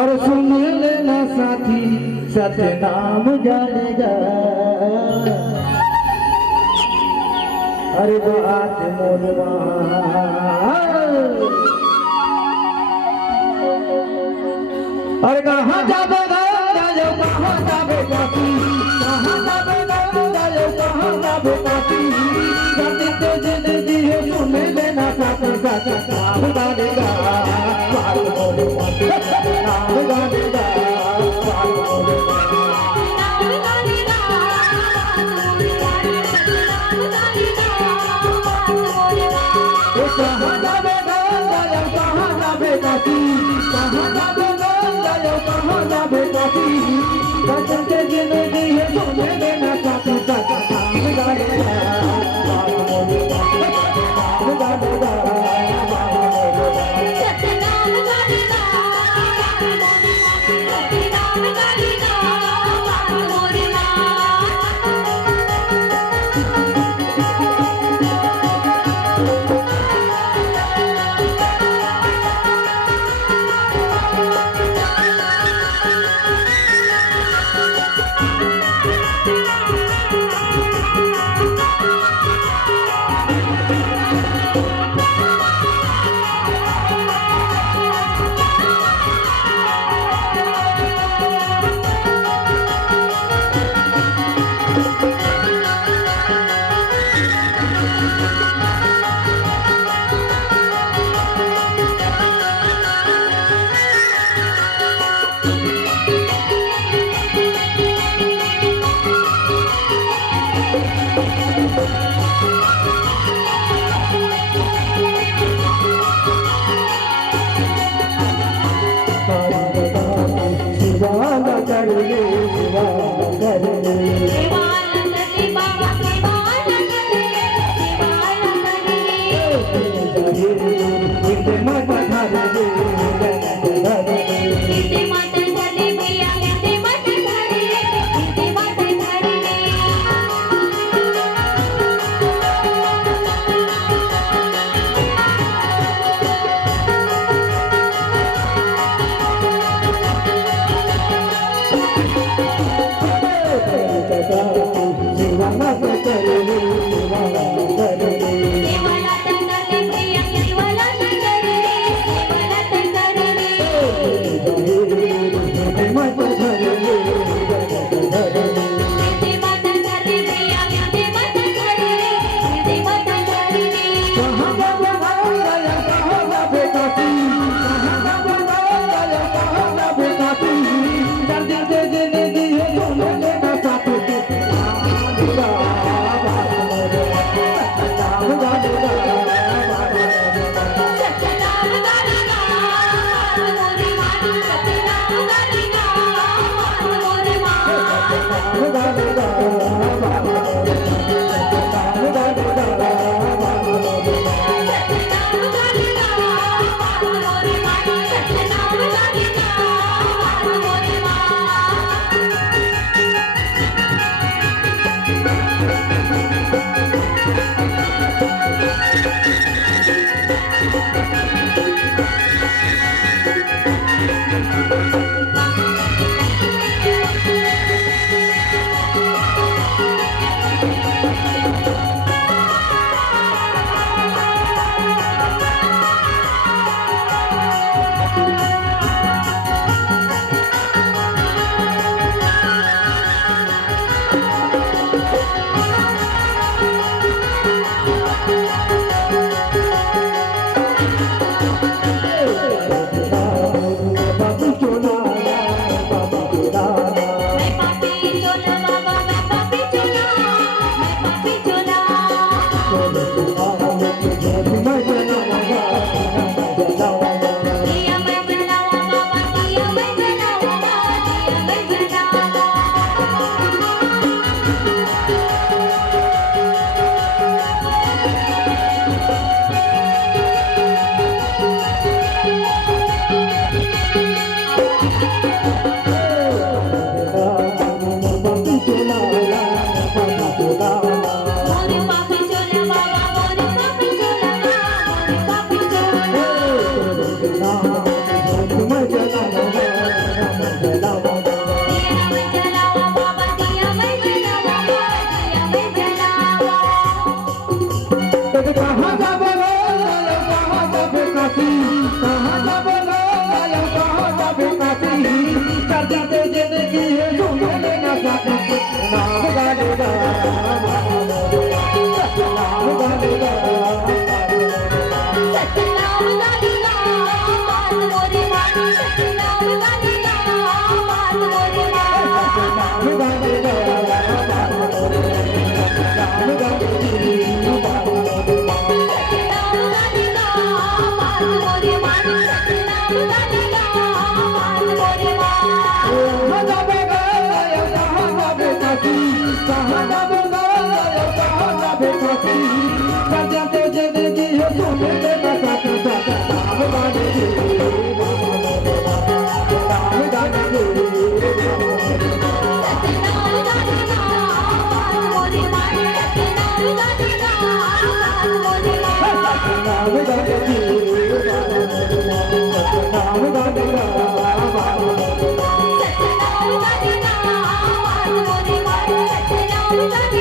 और सुन लेना साथी सतनाम जानेगा। अरे बात मोरवा अरे कहाँ जाबेगा जाओ कहाँ जाबेगा कहाँ जाबेगा जाओ कहाँ जाबेगा साथी तो जिंदगी है सुन लेना साथी सतनाम जानेगा। बात मोरवा सतनाम जानेगा। कहाँ जाबेगा जाओ कहाँ जाबेगा कहाँ जाबेगा जाओ कहाँ जाबेगा सजन के जिंदगी है सुन लेना साथी सतनाम जानेगा। देवाला तनले प्रिया देवाला नाम गालेगा नाम गालेगा सतनाम गालेगा मान मोरे मान सतनाम गालेगा मान मोरे मान नाम गालेगा नाम गालेगा सतनाम गालेगा मान मोरे मान सतनाम गालेगा मान मोरे मान सतनाम गालेगा मान मोरे मान सतनाम गालेगा मान मोरे मान सतनाम गालेगा मान मोरे मान सतनाम गालेगा